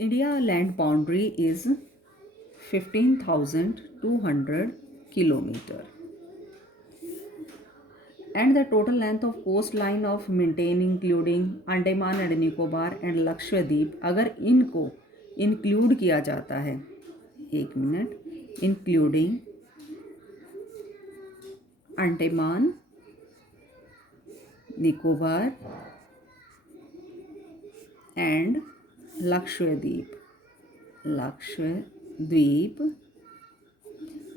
India land boundary is 15,200 kilometer, and the total length of coastline of maintain including Andaman and Nicobar and Lakshadweep, अगर इनको include किया जाता है, एक minute, including Andaman Nicobar and Lakshadweep,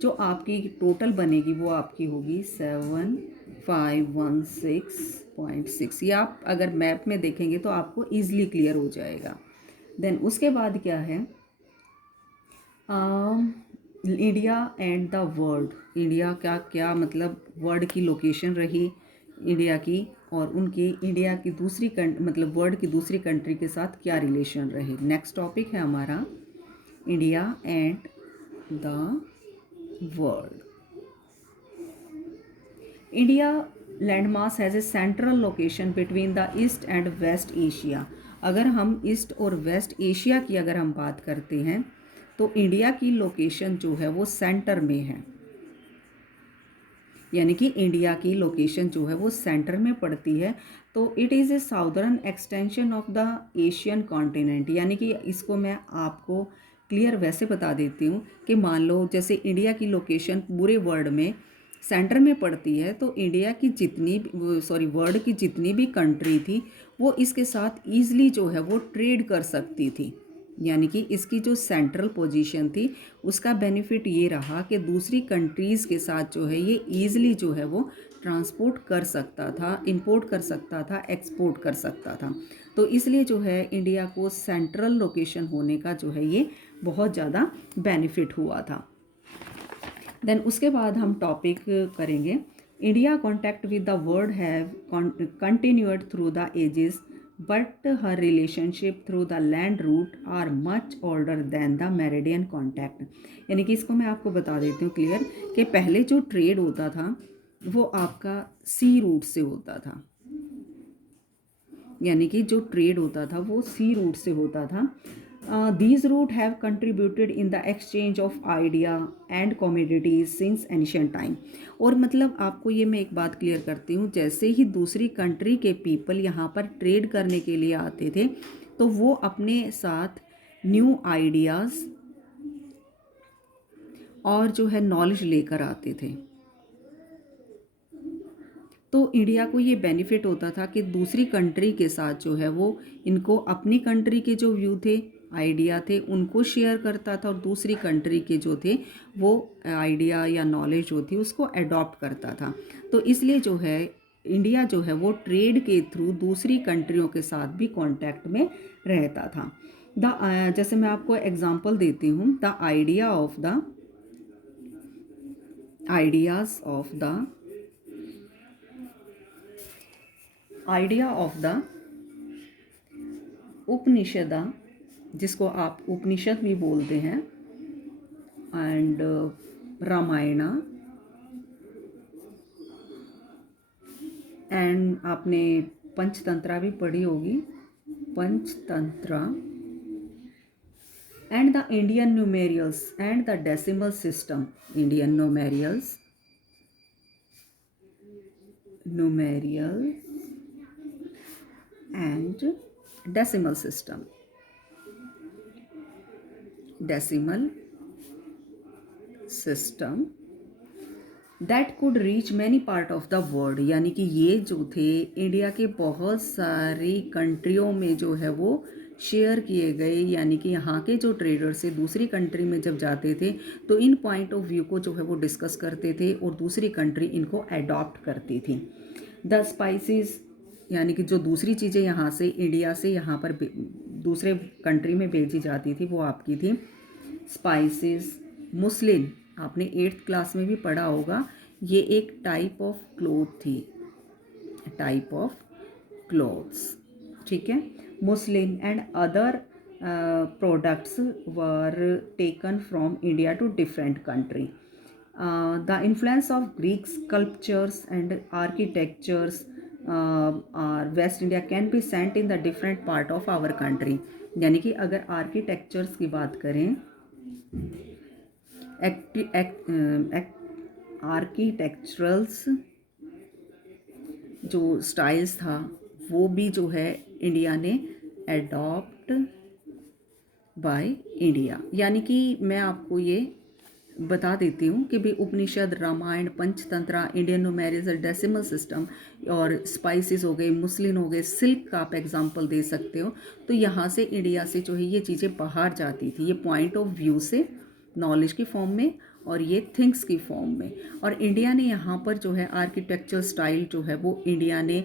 जो आपकी टोटल बनेगी वो आपकी होगी 7516.6। ये आप अगर मैप में देखेंगे तो आपको ईजिली क्लियर हो जाएगा। देन उसके बाद क्या है, India and the world, India का क्या मतलब वर्ल्ड की लोकेशन रही इंडिया की, और उनकी इंडिया की दूसरी मतलब वर्ल्ड की दूसरी कंट्री के साथ क्या रिलेशन रहे। नेक्स्ट टॉपिक है हमारा India and the world. India landmass has a central location between the east and west Asia. अगर हम ईस्ट और वेस्ट एशिया की अगर हम बात करते हैं तो इंडिया की लोकेशन जो है वो सेंटर में है, यानी कि इंडिया की लोकेशन जो है वो सेंटर में पड़ती है। तो it is a southern extension of the Asian continent, यानी कि इसको मैं आपको क्लियर वैसे बता देती हूँ कि मान लो जैसे इंडिया की लोकेशन पूरे वर्ल्ड में सेंटर में पड़ती है, तो इंडिया की जितनी वर्ल्ड की जितनी भी कंट्री थी वो इसके साथ ईज़िली जो है वो ट्रेड कर सकती थी, यानी कि इसकी जो सेंट्रल पोजीशन थी उसका बेनिफिट ये रहा कि दूसरी कंट्रीज़ के साथ जो है ये ईज़िली जो है वो ट्रांसपोर्ट कर सकता था, इंपोर्ट कर सकता था, एक्सपोर्ट कर सकता था। तो इसलिए जो है इंडिया को सेंट्रल लोकेशन होने का जो है ये बहुत ज़्यादा बेनिफिट हुआ था। देन उसके बाद हम टॉपिक करेंगे India contact with the world have continued through the ages, but her relationship through the land route are much older than the meridian contact. यानी कि इसको मैं आपको बता देती हूँ क्लियर कि पहले जो ट्रेड होता था वो आपका सी रूट से होता था, यानी कि जो ट्रेड होता था वो सी रूट से होता था। These route have contributed in the exchange of idea and commodities since ancient time। और मतलब आपको ये मैं एक बात क्लियर करती हूँ, जैसे ही दूसरी कंट्री के पीपल यहाँ पर ट्रेड करने के लिए आते थे तो वो अपने साथ न्यू आइडियाज़ और जो है नॉलेज लेकर आते थे। तो इंडिया को ये बेनिफिट होता था कि दूसरी कंट्री के साथ जो है वो इनको अपनी कंट्री के जो व्यू थे, आइडिया थे, उनको शेयर करता था, और दूसरी कंट्री के जो थे वो आइडिया या नॉलेज जो थी उसको अडॉप्ट करता था। तो इसलिए जो है इंडिया जो है वो ट्रेड के थ्रू दूसरी कंट्रियों के साथ भी कांटेक्ट में रहता था। जैसे मैं आपको एग्जांपल देती हूँ, द आइडिया ऑफ द उपनिषद, जिसको आप उपनिषद भी बोलते हैं, एंड रामायणा, एंड आपने पंचतंत्रा भी पढ़ी होगी, Panchatantra, and the Indian numerals and the decimal system, Indian numerals and decimal system that could reach many part of the world। यानी कि ये जो थे इंडिया के बहुत सारी कंट्रियों में जो है वो शेयर किए गए, यानी कि यहाँ के जो ट्रेडर से दूसरी कंट्री में जब जाते थे तो इन पॉइंट ऑफ व्यू को जो है वो डिस्कस करते थे और दूसरी कंट्री इनको अडॉप्ट करती थी। द स्पाइसेस, यानी कि जो दूसरी चीज़ें यहाँ से इंडिया से यहाँ पर दूसरे कंट्री में भेजी जाती थी वो आपकी थी स्पाइसेस। मुस्लिन, आपने 8th क्लास में भी पढ़ा होगा, ये एक टाइप ऑफ क्लोथ्स, ठीक है। Muslin and other products were taken from India to different country. The influence of Greek sculptures and architectures are West India can be sent in the different part of our country। यानी कि अगर architectures की बात करें, आर्किटेक्चरल्स जो styles था वो भी जो है इंडिया ने एडॉप्ट बाय इंडिया। यानी कि मैं आपको ये बता देती हूँ कि भाई Upanishad, Ramayana, Panchatantra, Indian numerical decimal system और स्पाइसेस हो गए, मुस्लिन हो गए, सिल्क का आप एग्जांपल दे सकते हो। तो यहाँ से इंडिया से जो है ये चीज़ें बाहर जाती थी, ये पॉइंट ऑफ व्यू से नॉलेज की फॉर्म में और ये थिंग्स की फॉर्म में। और इंडिया ने यहाँ पर जो है आर्किटेक्चर स्टाइल जो है वो इंडिया ने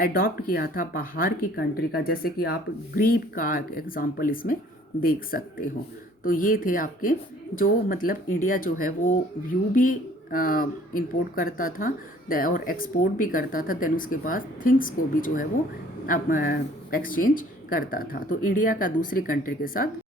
अडॉप्ट किया था बाहर की कंट्री का, जैसे कि आप ग्रीक का एग्जांपल इसमें देख सकते हो। तो ये थे आपके जो मतलब इंडिया जो है वो व्यू भी इंपोर्ट करता था और एक्सपोर्ट भी करता था, देन उसके बाद थिंग्स को भी जो है वो एक्सचेंज करता था। तो इंडिया का दूसरी कंट्री के साथ